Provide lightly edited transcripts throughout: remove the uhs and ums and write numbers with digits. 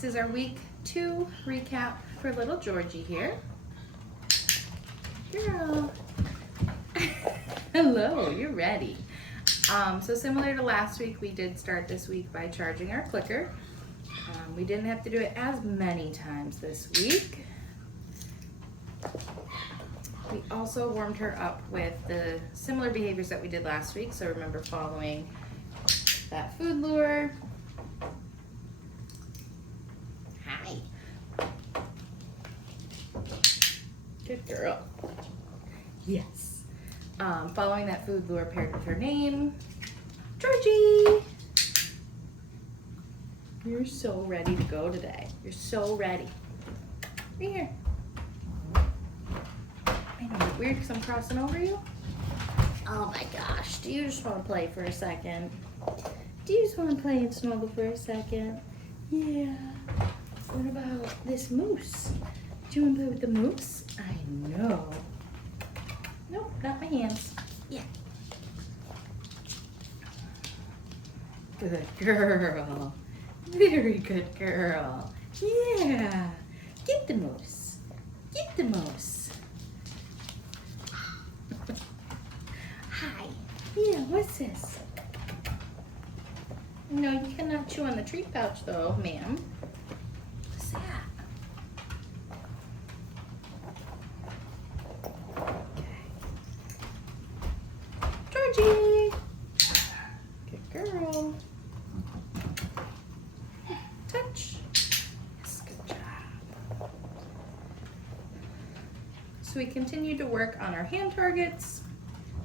This is our week 2 recap for little Georgie here. Girl. Hello, you're ready. So similar to last week, we did start this week by charging our clicker. We didn't have to do it as many times this week. We also warmed her up with the similar behaviors that we did last week. So remember following that food lure. Hi. Good girl. Yes. Following that food lure paired with her name. Georgie. You're so ready to go today. You're so ready. Right here. I know it's weird because I'm crossing over you. Oh my gosh. Do you just want to play for a second? Do you just want to play and snuggle for a second? Yeah. What about this moose? Do you want to play with the moose? I know. Nope, not my hands. Yeah. Good girl. Very good girl. Yeah. Get the moose. Get the moose. Hi. Yeah, what's this? No, you cannot chew on the treat pouch though, ma'am. What's that? Okay. Georgie. Good girl. Touch. Yes, good job. So we continue to work on our hand targets.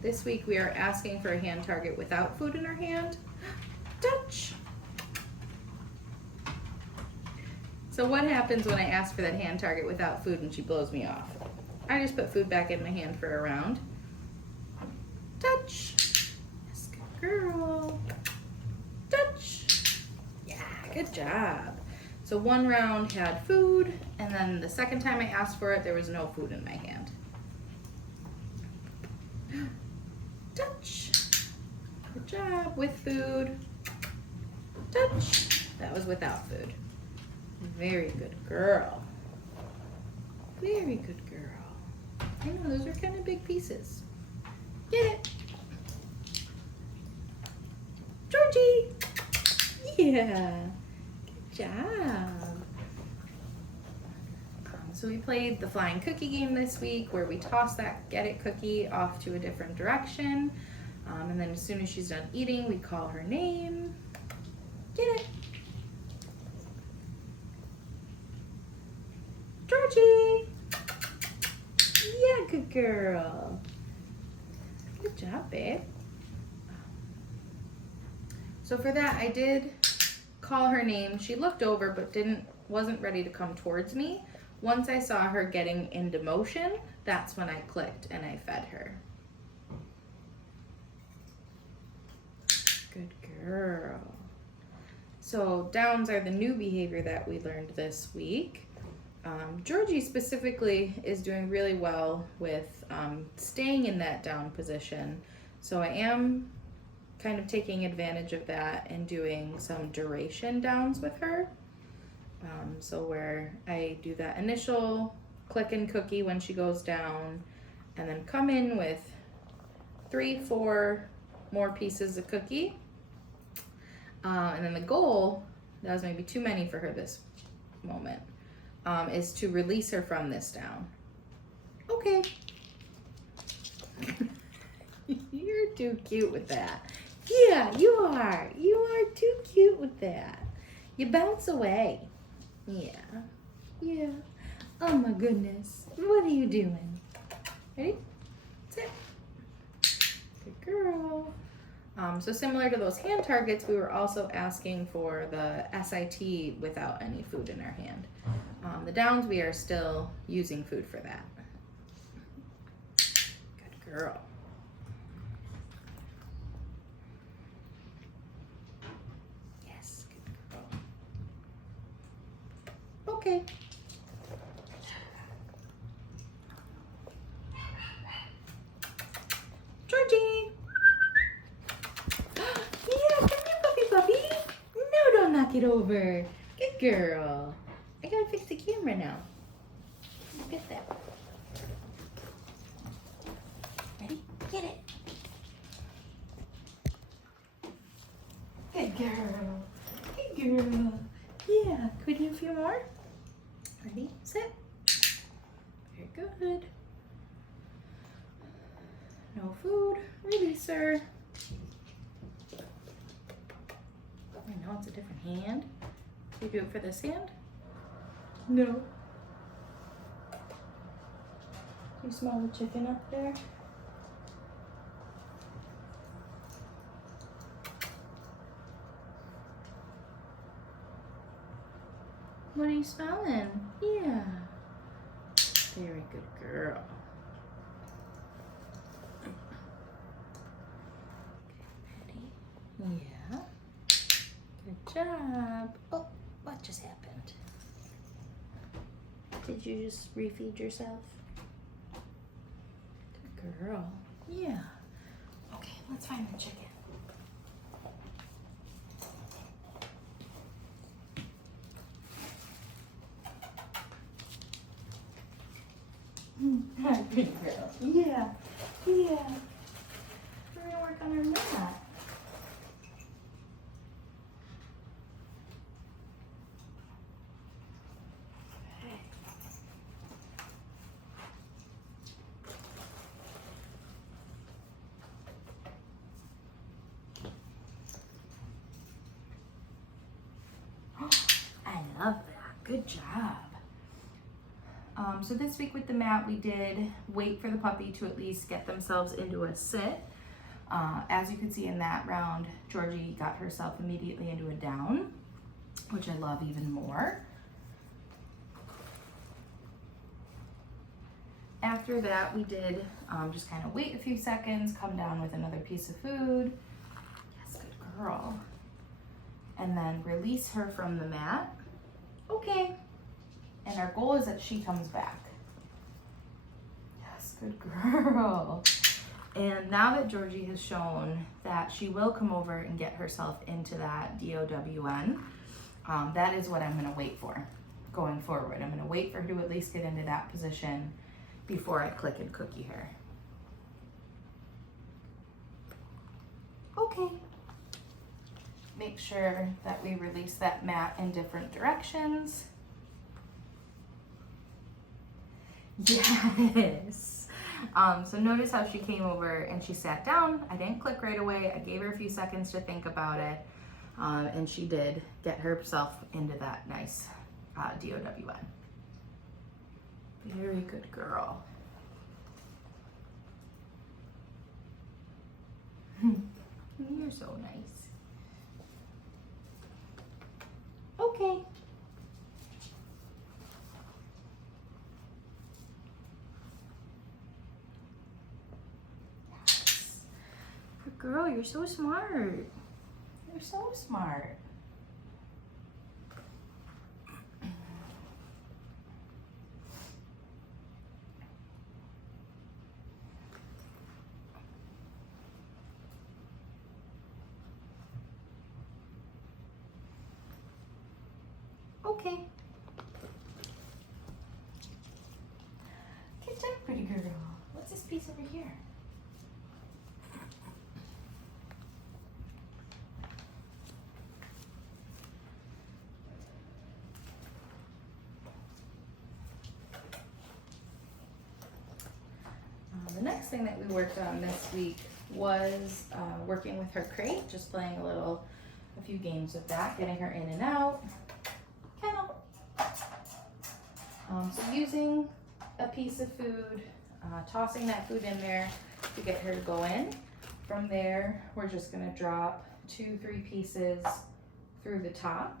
This week we are asking for a hand target without food in her hand. Touch. So what happens when I ask for that hand target without food and she blows me off? I just put food back in my hand for a round. Touch. Yes, good girl. Touch. Yeah, good job. So one round had food, and then the second time I asked for it, there was no food in my hand. Touch. Good job. With food. Touch. That was without food. Very good girl. Very good girl. I know, those are kind of big pieces. Get it. Georgie. Yeah. Good job. So we played the flying cookie game this week where we toss that get it cookie off to a different direction. And then as soon as she's done eating, we call her name. Get it. Georgie. Yeah, good girl. Good job, babe. So for that, I did call her name. She looked over but wasn't ready to come towards me. Once I saw her getting into motion, that's when I clicked and I fed her. Good girl. So downs are the new behavior that we learned this week. Georgie specifically is doing really well with staying in that down position. So I am kind of taking advantage of that and doing some duration downs with her. So where I do that initial click and cookie when she goes down, and then come in with 3-4 more pieces of cookie. And then the goal, that was maybe too many for her this moment, is to release her from this down. Okay. You're too cute with that. Yeah, you are. You are too cute with that. You bounce away. Yeah. Yeah. Oh my goodness. What are you doing? Ready? Sit. Good girl. So similar to those hand targets, we were also asking for the SIT without any food in our hand. The downs, we are still using food for that. Good girl. Yes, good girl. Okay. Georgie. Yeah, come here, puppy puppy. No, don't knock it over. Good girl. I gotta fix the camera now. Look at that. Ready? Get it. Good girl. Good girl. Yeah. Could we do a few more? Ready? Sit. Very good. No food. Release her. I know it's a different hand. Can you do it for this hand? No. Do you smell the chicken up there? What are you smelling? Yeah. Very good girl. Okay, ready? Yeah. Good job. Oh, what just happened? Did you just refeed yourself? Good girl. Yeah. Okay, let's find the chicken. Good girl. Yeah. Yeah. We're gonna work on our mat. I love that. Good job. So this week with the mat, we did wait for the puppy to at least get themselves into a sit. As you can see in that round, Georgie got herself immediately into a down, which I love even more. After that, we did just kind of wait a few seconds, come down with another piece of food. Yes, good girl. And then release her from the mat. Okay. And our goal is that she comes back. Yes, good girl. And now that Georgie has shown that she will come over and get herself into that DOWN, that is what I'm gonna wait for going forward. I'm gonna wait for her to at least get into that position before I click and cookie her. Okay. Make sure that we release that mat in different directions. Yes. So notice how she came over and she sat down. I didn't click right away. I gave her a few seconds to think about it. And she did get herself into that nice DOWN. Very good girl. You're so nice. Okay. Yes. Good girl, you're so smart. You're so smart. Okay. Good job, pretty girl. What's this piece over here? The next thing that we worked on this week was working with her crate, just playing a few games with that, getting her in and out. Kennel. So using a piece of food, tossing that food in there to get her to go in. From there, we're just gonna drop 2-3 pieces through the top.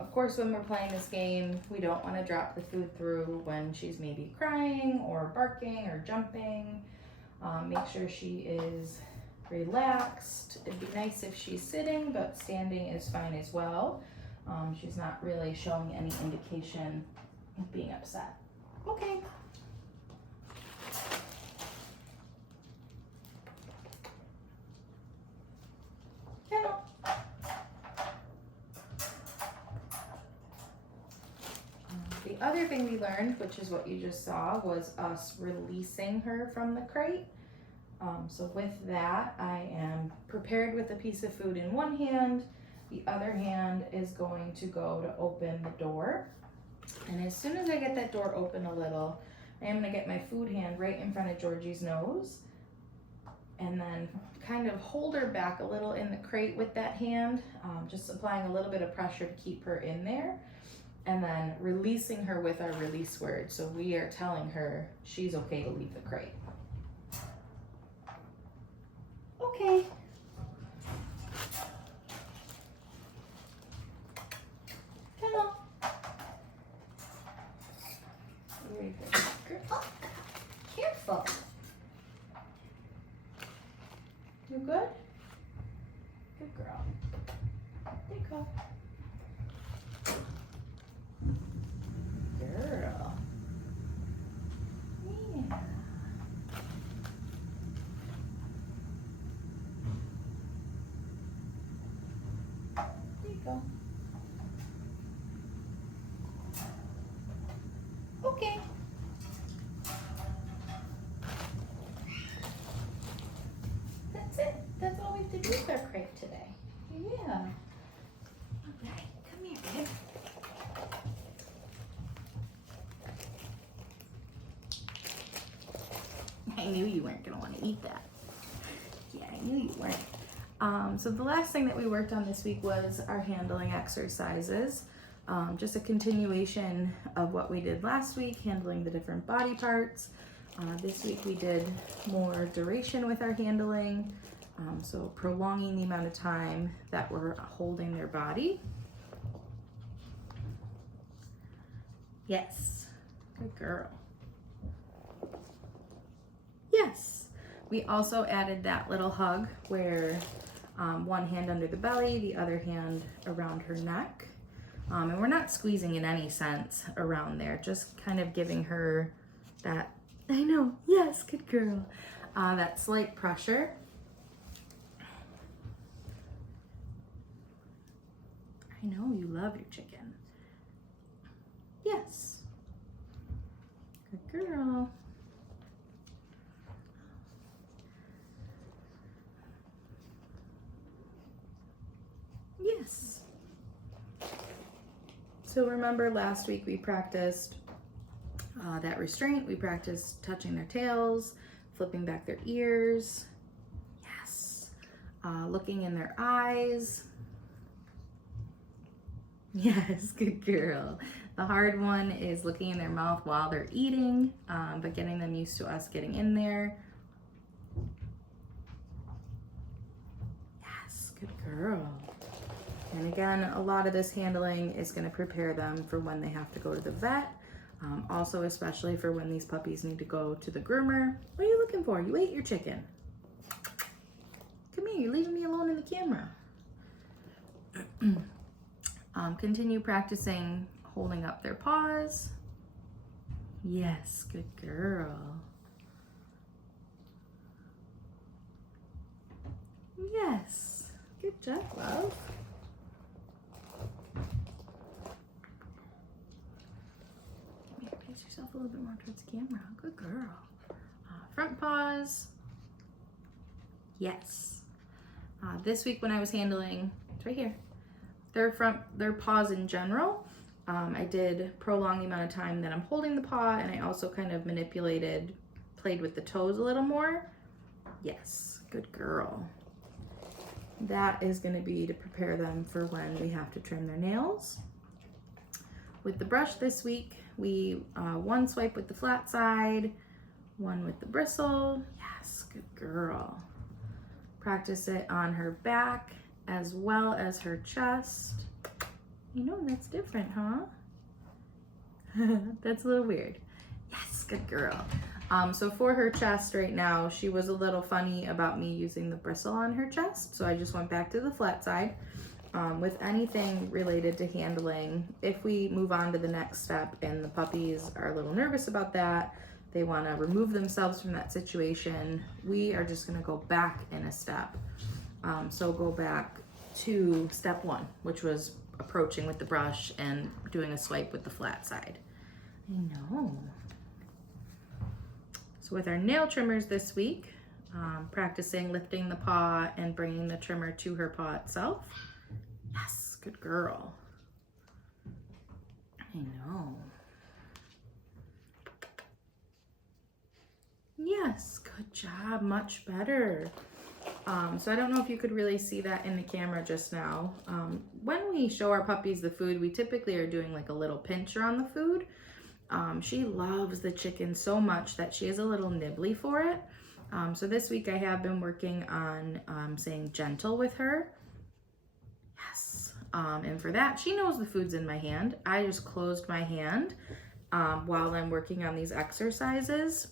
Of course, when we're playing this game, we don't want to drop the food through when she's maybe crying or barking or jumping. Make sure she is relaxed. It'd be nice if she's sitting, but standing is fine as well. She's not really showing any indication of being upset. Okay. the other thing we learned, which is what you just saw, was us releasing her from the crate. So with that, I am prepared with a piece of food in one hand. The other hand is going to go to open the door. And as soon as I get that door open a little, I am gonna get my food hand right in front of Georgie's nose and then kind of hold her back a little in the crate with that hand, just applying a little bit of pressure to keep her in there, and then releasing her with our release word. So we are telling her she's okay to leave the crate. Okay. Hello. Very good. Oh, careful. You good? Good girl. There you go. Girl. Yeah. There you go. Okay. That's it. That's all we have to do with our crate today. Yeah. All right. Come here, babe. I knew you weren't going to want to eat that. Yeah, I knew you weren't. So the last thing that we worked on this week was our handling exercises. Just a continuation of what we did last week, handling the different body parts. This week we did more duration with our handling, so prolonging the amount of time that we're holding their body. Yes, good girl. Yes, we also added that little hug where one hand under the belly, the other hand around her neck. And we're not squeezing in any sense around there, just kind of giving her that, I know, yes, good girl, that slight pressure. I know you love your chicken. Yes, good girl. Yes. So remember last week we practiced that restraint. We practiced touching their tails, flipping back their ears. Yes. Looking in their eyes. Yes, good girl. The hard one is looking in their mouth while they're eating, but getting them used to us getting in there. Yes, good girl. And again, a lot of this handling is going to prepare them for when they have to go to the vet. Also, especially for when these puppies need to go to the groomer. What are you looking for? You ate your chicken. Come here, you're leaving me alone in the camera. Continue practicing holding up their paws. Yes, good girl. Yes, good job, love. Face yourself a little bit more towards the camera. Good girl. Front paws. Yes. This week when I was handling, it's right here, their paws in general, I did prolong the amount of time that I'm holding the paw, and I also kind of played with the toes a little more. Yes, good girl. That is going to be to prepare them for when we have to trim their nails. With the brush this week, we one swipe with the flat side, one with the bristle. Yes, good girl. Practice it on her back as well as her chest. You know, that's different, huh? That's a little weird. Yes, good girl. So for her chest right now, she was a little funny about me using the bristle on her chest, so I just went back to the flat side. With anything related to handling, if we move on to the next step and the puppies are a little nervous about that, they want to remove themselves from that situation, we are just going to go back in a step. So go back to step one, which was approaching with the brush and doing a swipe with the flat side. I know. So with our nail trimmers this week, practicing lifting the paw and bringing the trimmer to her paw itself. Yes, good girl. I know. Yes, good job, much better. So I don't know if you could really see that in the camera just now. When we show our puppies the food, we typically are doing like a little pincher on the food. She loves the chicken so much that she is a little nibbly for it. So this week I have been working on saying gentle with her. Yes. And for that, she knows the food's in my hand. I just closed my hand while I'm working on these exercises.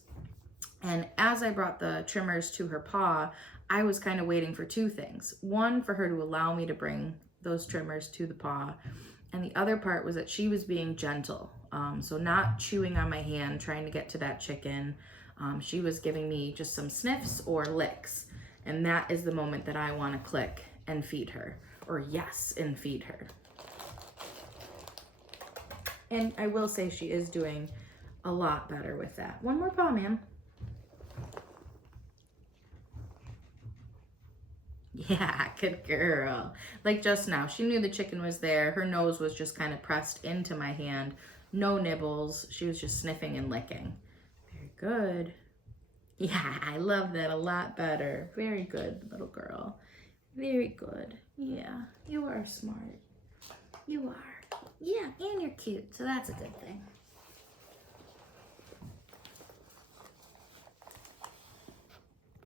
And as I brought the trimmers to her paw, I was kind of waiting for two things. One, for her to allow me to bring those trimmers to the paw. And the other part was that she was being gentle. So not chewing on my hand, trying to get to that chicken. She was giving me just some sniffs or licks. And that is the moment that I want to click and feed her. Or yes, and feed her. And I will say she is doing a lot better with that. One more paw, ma'am. Yeah, good girl. Like just now, she knew the chicken was there. Her nose was just kind of pressed into my hand. No nibbles. She was just sniffing and licking. Very good. Yeah, I love that a lot better. Very good, little girl. Very good. Yeah, you are smart. You are. Yeah, and you're cute, so that's a good thing.